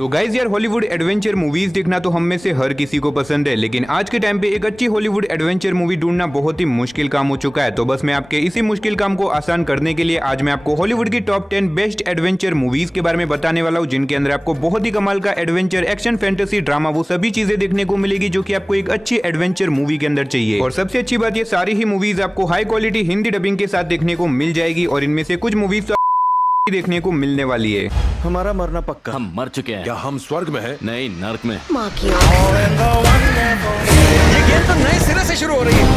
तो गाइज यार, Hollywood adventure movies देखना तो हम में से हर किसी को पसंद है, लेकिन आज के टाइम पे एक अच्छी हॉलीवुड एडवेंचर मूवी ढूंढना बहुत ही मुश्किल काम हो चुका है। तो बस मैं आपके इसी मुश्किल काम को आसान करने के लिए आज मैं आपको हॉलीवुड की टॉप 10 बेस्ट एडवेंचर मूवीज के बारे में बताने वाला हूँ, जिनके अंदर आपको बहुत ही कमाल का एडवेंचर, एक्शन, फैंटेसी, ड्रामा, वो सभी चीजें देखने को मिलेगी जो कि आपको एक अच्छी एडवेंचर मूवी के अंदर चाहिए। और सबसे अच्छी बात, ये सारी ही मूवीज आपको हाई क्वालिटी हिंदी डबिंग के साथ देखने को मिल जाएगी, और इनमें से कुछ मूवीज तो देखने को मिलने वाली है। हमारा मरना पक्का। हम मर चुके हैं। क्या हम स्वर्ग में हैं? नहीं, नर्क में। ये गेम तो नए सिरे से शुरू हो रही है।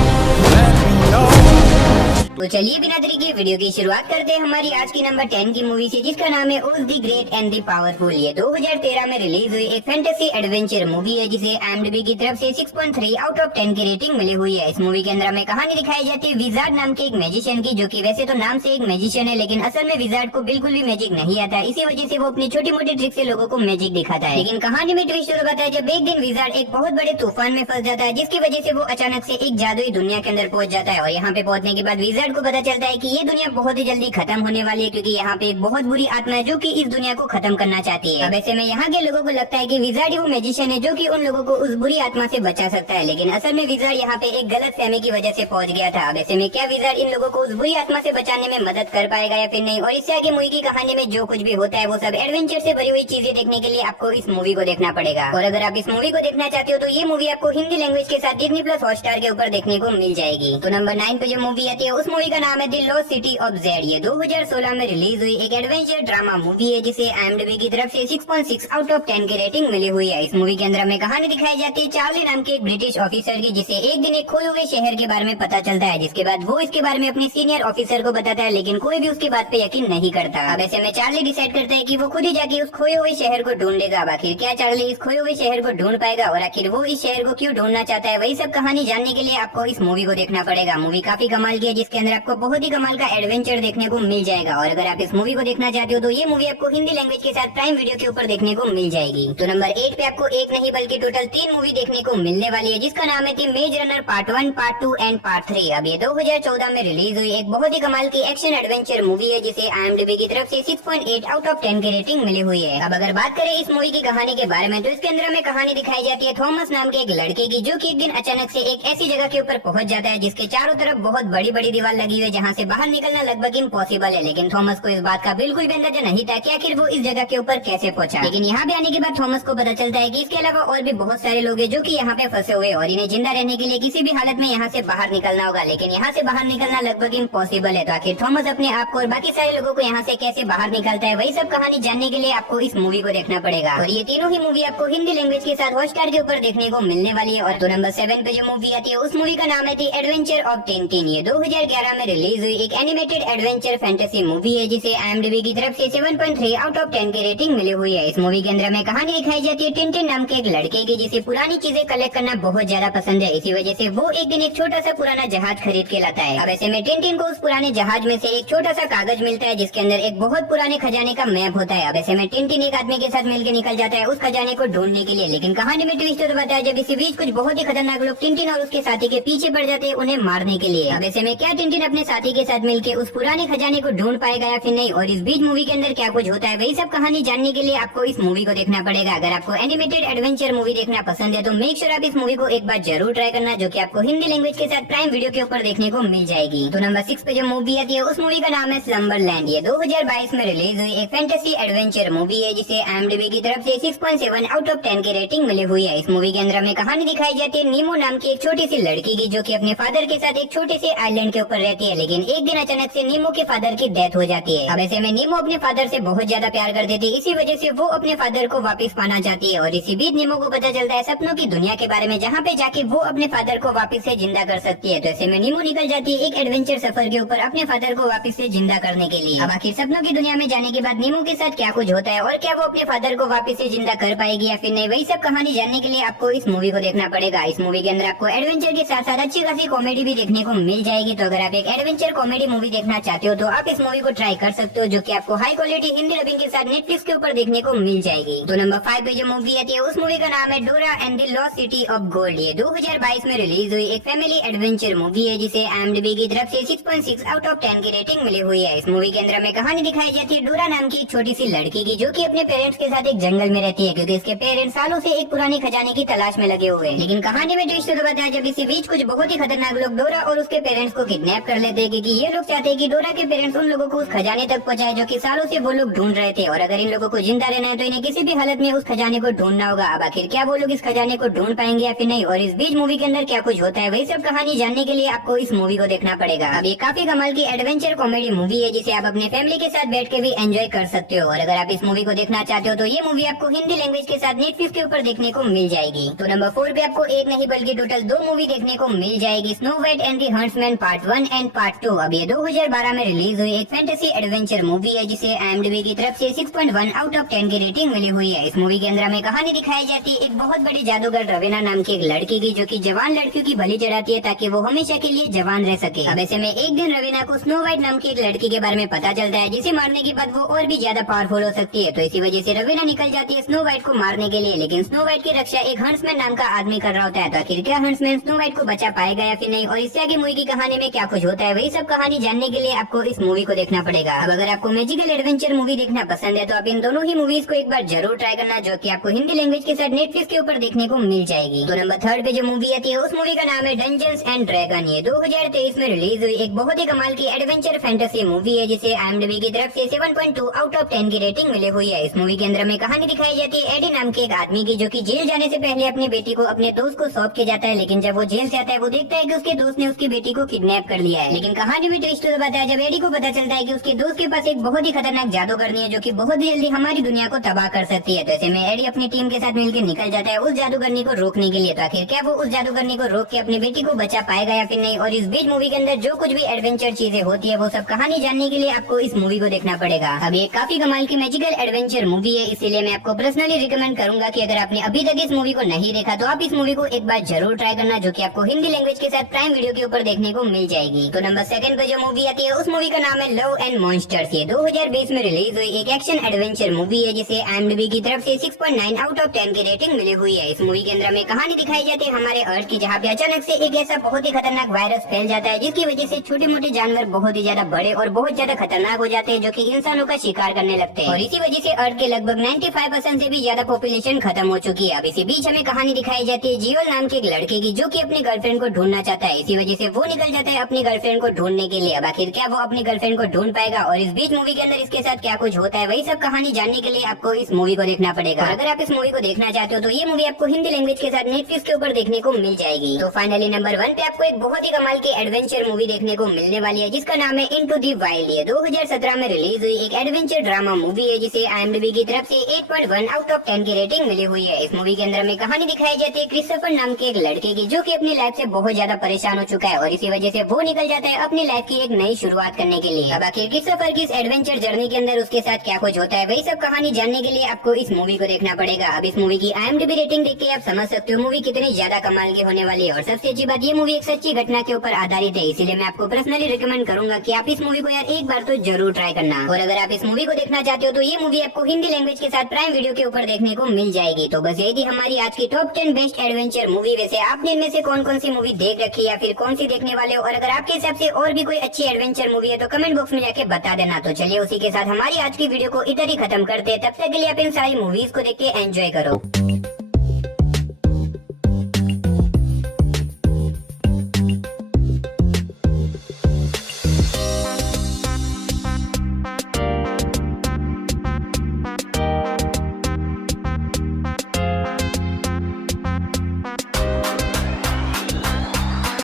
तो चलिए बिना देरी के वीडियो की शुरुआत करते हैं हमारी आज की नंबर 10 की मूवी से, जिसका नाम है ओज the great and the powerful. ये 2013 में रिलीज हुई एक फैंटेसी एडवेंचर मूवी है, जिसे IMDb की तरफ से 6.3 आउट ऑफ 10 की रेटिंग मिली हुई है। इस मूवी के अंदर हमें कहानी दिखाई जाती है विजार्ड नाम के एक मैजिशियन की, जो कि वैसे तो नाम से एक मैजिशियन है, लेकिन असल में विजार्ड को बिल्कुल भी मैजिक नहीं आता है। इसी वजह से वो अपनी छोटी मोटी ट्रिक से लोगों को मैजिक दिखाता है। लेकिन कहानी में ट्विस्ट तब आता है जब एक दिन विजार्ड एक बहुत बड़े तूफान में फंस जाता है, जिसकी वजह से वो अचानक से एक जादुई दुनिया के अंदर पहुंच जाता है। और यहाँ पे पहुंचने के बाद विजार्ड को पता चलता है कि ये दुनिया बहुत ही जल्दी खत्म होने वाली है, क्योंकि यहाँ पे एक बहुत बुरी आत्मा है जो कि इस दुनिया को खत्म करना चाहती है। अब ऐसे में यहाँ के लोगों को लगता है कि विजार्ड वो मैजिशियन है जो कि उन लोगों को उस बुरी आत्मा से बचा सकता है, लेकिन असल में विजार्ड यहाँ पे एक गलत फहमी की वजह से पहुंच गया था। अब ऐसे में क्या विजार्ड इन लोगों को उस बुरी आत्मा से बचाने में मदद कर पाएगा या फिर नहीं? और इससे आगे मूवी की कहानी में जो कुछ भी होता है वो सब एडवेंचर से भरी हुई चीजें देखने के लिए आपको इस मूवी को देखना पड़ेगा। और अगर आप इस मूवी को देखना चाहते हो तो ये मूवी आपको हिंदी लैंग्वेज के साथ डिज्नी प्लस हॉटस्टार के ऊपर देखने को मिल जाएगी। तो नंबर 9 पे जो मूवी आती है उस मूवी का नाम है the lost city of Z. ये 2016 में रिलीज हुई एक एडवेंचर ड्रामा मूवी है, जिसे IMDb की तरफ से 6.6 आउट ऑफ 10 की रेटिंग मिली हुई है। इस मूवी के अंदर हमें कहानी दिखाई जाती है चार्ली नाम के एक ब्रिटिश ऑफिसर की, जिसे एक दिन एक खोए हुए शहर के बारे में पता चलता है, जिसके बाद वो इसके बारे में अपने सीनियर ऑफिसर को बताता है, लेकिन कोई भी उसकी बात पे यकीन नहीं करता। अब ऐसे में चार्ली डिसाइड करता है कि वो खुद ही जाके उस खोए हुए शहर को ढूंढ लेगा। अब आखिर क्या चार्ली इस खोए हुए शहर को ढूंढ पाएगा, और आखिर वो इस शहर को क्यों ढूंढना चाहता है, वही सब कहानी जानने के लिए आपको इस मूवी को देखना पड़ेगा। मूवी काफी कमाल की है, जिसके अंदर आपको बहुत ही कमाल का एडवेंचर देखने को मिल जाएगा। और अगर आप इस मूवी को देखना चाहते हो तो ये मूवी आपको हिंदी लैंग्वेज के साथ प्राइम वीडियो के ऊपर देखने को मिल जाएगी। तो नंबर 8 पे आपको एक नहीं बल्कि टोटल 3 मूवी देखने को मिलने वाली है, जिसका नाम है मेज runner part 1, part 2 and part 3। अब ये 2014 में रिलीज हुई एक बहुत ही कमाल की एक्शन एडवेंचर मूवी है, जिसे IMDb की तरफ से 6.8 आउट ऑफ 10 की रेटिंग मिली हुई है। अब अगर बात करें इस मूवी की कहानी के बारे में, तो इसके अंदर हमें कहानी दिखाई जाती है थॉमस नाम के एक लड़के की, जो कि एक दिन अचानक से एक ऐसी जगह के ऊपर पहुंच जाता है जिसके चारों तरफ बहुत बड़ी बड़ी दीवार लगी हुई है, जहाँ से बाहर निकलना लगभग इम्पॉसिबल है। लेकिन थॉमस को इस बात का बिल्कुल भी अंदाजा नहीं था कि आखिर वो इस जगह के ऊपर कैसे पहुंचा। लेकिन यहाँ पे आने के बाद थॉमस को पता चलता है कि इसके अलावा और भी बहुत सारे लोग हैं जो कि यहाँ पे फंसे हुए, और इन्हें जिंदा रहने के लिए किसी भी हालत में यहाँ से बाहर निकलना होगा, लेकिन यहाँ से बाहर निकलना लगभग इम्पॉसिबल है। तो आखिर थॉमस अपने आप को और बाकी सारे लोगों को यहाँ से कैसे बाहर निकलता है, वही सब कहानी जानने के लिए आपको इस मूवी को देखना पड़ेगा। और ये तीनों ही मूवी आपको हिंदी लैंग्वेज के साथ हॉटस्टार के ऊपर देखने को मिलने वाली है। और तो नंबर 7 पे जो मूवी आती है उस मूवी का नाम है द एडवेंचर ऑफ टिंटिन। ये 2011 में रिलीज हुई एक एनिमेटेड एडवेंचर फैंटेसी मूवी है, जिसे IMDb की तरफ से 7.3 आउट ऑफ 10 की रेटिंग मिली हुई है। इस मूवी के अंदर हमें कहानी दिखाई जाती है टिंटिन नाम के एक लड़के की, जिसे पुरानी चीजें कलेक्ट करना बहुत ज्यादा पसंद है। इसी वजह से वो एक दिन एक छोटा सा पुराना जहाज खरीद के लाता है। अब ऐसे में टिंटिन को उस पुराने जहाज में से एक छोटा सा कागज मिलता है, जिसके अंदर एक बहुत पुराने खजाने का मैप होता है। अब ऐसे में टिंटिन एक आदमी के साथ मिलकर निकल जाता है उस खजाने को ढूंढने के लिए। लेकिन कहानी में ट्विस्ट तो बताया जब इसी बीच कुछ बहुत ही खतरनाक लोग टिंटिन और उसके साथी के पीछे पड़ जाते हैं उन्हें मारने के लिए। अब ऐसे में क्या टिंटिन अपने साथी के साथ मिलकर उस पुराने खजाने को ढूंढ पाएगा या फिर नहीं, और इस बीच मूवी के अंदर क्या कुछ होता है, वही सब कहानी जानने के लिए आपको इस मूवी को देखना पड़ेगा। अगर आपको एनिमेटेड एडवेंचर मूवी देखना पसंद है तो मेक श्योर आप इस मूवी को एक बार जरूर ट्राई करना, जो कि आपको हिंदी लैंग्वेज के साथ प्राइम वीडियो के ऊपर देखने को मिल जाएगी। तो नंबर 6 पे जो मूवी आती है उस मूवी का नाम है स्लम्बरलैंड। ये 2022 में रिलीज हुई एक फैंटेसी एडवेंचर मूवी है, जिसे IMDb की तरफ से 6.7 आउट ऑफ 10 की रेटिंग मिली हुई है। इस मूवी के अंदर हमें कहानी दिखाई जाती है नीमो नाम की एक छोटी सी लड़की की, जो कि अपने फादर के साथ एक छोटे से आइलैंड के ऊपर रहती है। लेकिन एक दिन अचानक से नीमो के फादर की डेथ हो जाती है। अब ऐसे में नीमो अपने फादर से बहुत ज्यादा प्यार करती थी, इसी वजह से वो अपने फादर को वापस पाना चाहती है। और इसी बीच नीमो को पता चलता है सपनों की दुनिया के बारे में, जहाँ पे जाके वो अपने फादर को वापस से जिंदा कर सकती है। तो ऐसे में नीमो निकल जाती है एक एडवेंचर सफर के ऊपर अपने फादर को वापस से जिंदा करने के लिए। अब आखिर सपनों की दुनिया में जाने के बाद नीमो के साथ क्या कुछ होता है, और क्या वो अपने फादर को वापस से जिंदा कर पाएगी या फिर नहीं, वही सब कहानी जानने के लिए आपको इस मूवी को देखना पड़ेगा। इस मूवी के अंदर आपको एडवेंचर के साथ साथ अच्छी खासी कॉमेडी भी देखने को मिल जाएगी। तो अगर आप आप एक एडवेंचर कॉमेडी मूवी देखना चाहते हो तो आप इस मूवी को ट्राई कर सकते हो, जो कि आपको हाई क्वालिटी हिंदी डबिंग के साथ नेटफ्लिक्स के ऊपर देखने को मिल जाएगी। तो नंबर 5 पे जो मूवी आती है उस मूवी का नाम है डोरा and the lost city of gold. ये 2022 में रिलीज हुई एक फैमिली एडवेंचर मूवी है जिसे IMDb की तरफ से 6.6 आउट ऑफ 10 की रेटिंग मिली हुई है। इस मूवी के अंदर में कहानी दिखाई जाती है डोरा नाम की एक छोटी सी लड़की की, जो कि अपने पेरेंट्स के साथ एक जंगल में रहती है, क्योंकि इसके पेरेंट्स सालों से एक पुराने खजाने की तलाश में लगे हुए हैं। लेकिन कहानी में ट्विस्ट तो बताया जब इसी बीच कुछ बहुत ही खतरनाक लोग डोरा और उसके पेरेंट्स को किडनैप कर लेते हैं, क्योंकि ये लोग चाहते हैं कि डोरा के पेरेंट्स उन लोगों को उस खजाने तक पहुंचाए जो कि सालों से वो लोग ढूंढ रहे थे, और अगर इन लोगों को जिंदा रहना है तो इन्हें किसी भी हालत में उस खजाने को ढूंढना होगा। अब आखिर क्या वो लोग इस खजाने को ढूंढ पाएंगे या फिर नहीं, और इस बीच मूवी के अंदर क्या कुछ होता है, वही सब कहानी जानने के लिए आपको इस मूवी को देखना पड़ेगा। अब ये काफी कमाल की एडवेंचर कॉमेडी मूवी है जिसे आप अपने फैमिली के साथ बैठ के भी एंजॉय कर सकते हो, और अगर आप इस मूवी को देखना चाहते हो तो ये मूवी आपको हिंदी लैंग्वेज के साथ नेटफ्लिक्स के ऊपर देखने को मिल जाएगी। तो नंबर 4 पे आपको एक नहीं बल्कि टोटल 2 मूवी देखने को मिल जाएगी, snow white and the huntsman part 1 and part 2। अब ये 2012 में रिलीज हुई एक फैंटेसी एडवेंचर मूवी है जिसे IMDb की तरफ से 6.1 आउट ऑफ 10 की रेटिंग मिली हुई है। इस मूवी के अंदर हमें कहानी दिखाई जाती है एक बहुत बड़ी जादूगर रवीना नाम की एक लड़की की, जो कि जवान लड़कियों की बलि चढ़ाती है ताकि वो हमेशा के लिए जवान रह सके। अब ऐसे में एक दिन रवीना को स्नो वाइट नाम की एक लड़की के बारे में पता चलता है, जिसे मारने के बाद वो और भी ज्यादा पावरफुल हो सकती है। तो इसी वजह से रवीना निकल जाती है स्नो वाइट को मारने के लिए, लेकिन स्नो वाइट की रक्षा एक हंट्समैन नाम का आदमी कर रहा होता है। तो आखिर क्या हंट्समैन स्नो वाइट को बचा पाएगा या फिर नहीं, और इससे आगे मूवी की कहानी में क्या कुछ होता है, वही सब कहानी जानने के लिए आपको इस मूवी को देखना पड़ेगा। अब अगर आपको मैजिकल एडवेंचर मूवी देखना पसंद है तो आप इन दोनों ही मूवीज को एक बार जरूर ट्राई करना, जो कि आपको हिंदी लैंग्वेज के साथ नेटफ्लिक्स के ऊपर देखने को मिल जाएगी। तो नंबर 3 पे जो मूवी आती है उस मूवी का नाम है डंजन्स एंड ड्रैगन। ये 2023 में रिलीज हुई एक बहुत ही कमाल की एडवेंचर फैंटेसी मूवी है जिसे IMDb की तरफ से 7.2 आउट ऑफ 10 की रेटिंग मिली हुई है। इस मूवी के अंदर में कहानी दिखाई जाती है एडी नाम के एक आदमी की, जो कि जेल जाने से पहले अपनी बेटी को अपने दोस्त को सौंप के जाता है, लेकिन जब वो जेल से आता है वो देखता है कि उसके दोस्त ने उसकी बेटी को किडनैप कर लिया है। लेकिन कहानी में ट्विस्ट तो बताया जब एडी को पता चलता है कि उसके दोस्त के पास एक बहुत ही खतरनाक जादूगरनी है, जो कि बहुत ही जल्दी हमारी दुनिया को तबाह कर सकती है। तो ऐसे में एडी अपनी टीम के साथ मिलकर निकल जाता है उस जादूगरनी को रोकने के लिए। तो आखिर क्या वो उस जादूगरनी को रोक के अपनी बेटी को बचा पाएगा या फिर नहीं, और इस बीच मूवी के अंदर जो कुछ भी एडवेंचर चीजें होती है वो सब कहानी जानने के लिए आपको इस मूवी को देखना पड़ेगा। अब ये काफी कमाल की मैजिकल एडवेंचर मूवी है, इसीलिए मैं आपको पर्सनली रिकमेंड करूंगा कि अगर आपने अभी तक इस मूवी को नहीं देखा तो आप इस मूवी को एक बार जरूर ट्राई करना, जो कि आपको हिंदी लैंग्वेज के साथ प्राइम वीडियो के ऊपर देखने को मिल जाएगी। तो नंबर 2 पे जो मूवी आती है उस मूवी का नाम है लव एंड मॉन्स्टर्स। ये 2020 में रिलीज हुई एक एक्शन एडवेंचर मूवी है जिसे IMDb की तरफ से 6.9 आउट ऑफ 10 की रेटिंग मिली हुई है। इस मूवी के अंदर हमें कहानी दिखाई जाती है हमारे अर्थ की, जहाँ पे अचानक से एक ऐसा बहुत ही खतरनाक वायरस फैल जाता है जिसकी वजह से छोटे मोटे जानवर बहुत ही ज्यादा बड़े और बहुत ज्यादा खतरनाक हो जाते हैं, जो कि इंसानों का शिकार करने लगते हैं, और इसी वजह से अर्थ के लगभग 95% से भी ज्यादा पॉपुलेशन खत्म हो चुकी है। अब इसी बीच हमें कहानी दिखाई जाती है जियोल नाम के एक लड़के की, जो कि अपनी गर्लफ्रेंड को ढूंढना चाहता है। इसी वजह से वो निकल जाता है अपनी गर्लफ्रेंड को ढूंढने के लिए। अब आखिर क्या वो अपनी गर्लफ्रेंड को ढूंढ पाएगा, और इस बीच मूवी के अंदर इसके साथ क्या कुछ होता है, वही सब कहानी जानने के लिए आपको इस मूवी को देखना पड़ेगा। अगर आप इस मूवी को देखना चाहते हो तो ये मूवी आपको हिंदी लैंग्वेज के साथ नेटफ्लिक्स के ऊपर देखने को मिल जाएगी। तो फाइनली नंबर 1 पे आपको एक बहुत ही कमाल की एडवेंचर मूवी देखने को मिलने वाली है जिसका नाम है इनटू द वाइल्ड। ये 2017 में रिलीज हुई एक एडवेंचर ड्रामा मूवी है जिसे IMDb की तरफ से 8.1 आउट ऑफ 10 की रेटिंग मिली हुई है। इस मूवी के अंदर में कहानी दिखाई जाती है क्रिस्टोफर नाम के एक लड़के की, जो कि अपनी लाइफ से बहुत ज्यादा परेशान हो चुका है, और इसी वजह से वो निकल जाता है अपनी लाइफ की एक नई शुरुआत करने के लिए। अब आखिर क्रिस्टोफर की इस एडवेंचर जर्नी के अंदर उसके साथ क्या कुछ होता है, वही सब कहानी जानने के लिए आपको इस मूवी को देखना पड़ेगा। अब इस मूवी की IMDb रेटिंग देख के आप समझ सकते हो मूवी कितनी ज्यादा कमाल की होने वाली है, और सबसे अच्छी बात ये मूवी एक सच्ची घटना के ऊपर आधारित है, इसीलिए मैं आपको पर्सनली रिकमेंड करूंगा कि आप इस मूवी को यार एक बार तो जरूर ट्राई करना। और अगर आप इस मूवी को देखना चाहते हो तो ये मूवी आपको हिंदी लैंग्वेज के साथ प्राइम वीडियो के ऊपर देखने को मिल जाएगी। तो बस यही थी हमारी आज की टॉप 10 बेस्ट एडवेंचर मूवी। वैसे आपने इनमें से कौन कौन सी मूवी देख रखी है या फिर कौन सी देखने वाले हो, और अगर आपके हिसाब से और भी कोई अच्छी एडवेंचर मूवी है तो कमेंट बॉक्स में जाके बता देना। तो चलिए उसी के साथ हमारी आज की वीडियो को इधर ही खत्म करते हैं, तब तक के लिए आप इन सारी मूवीज को देख के एंजॉय करो।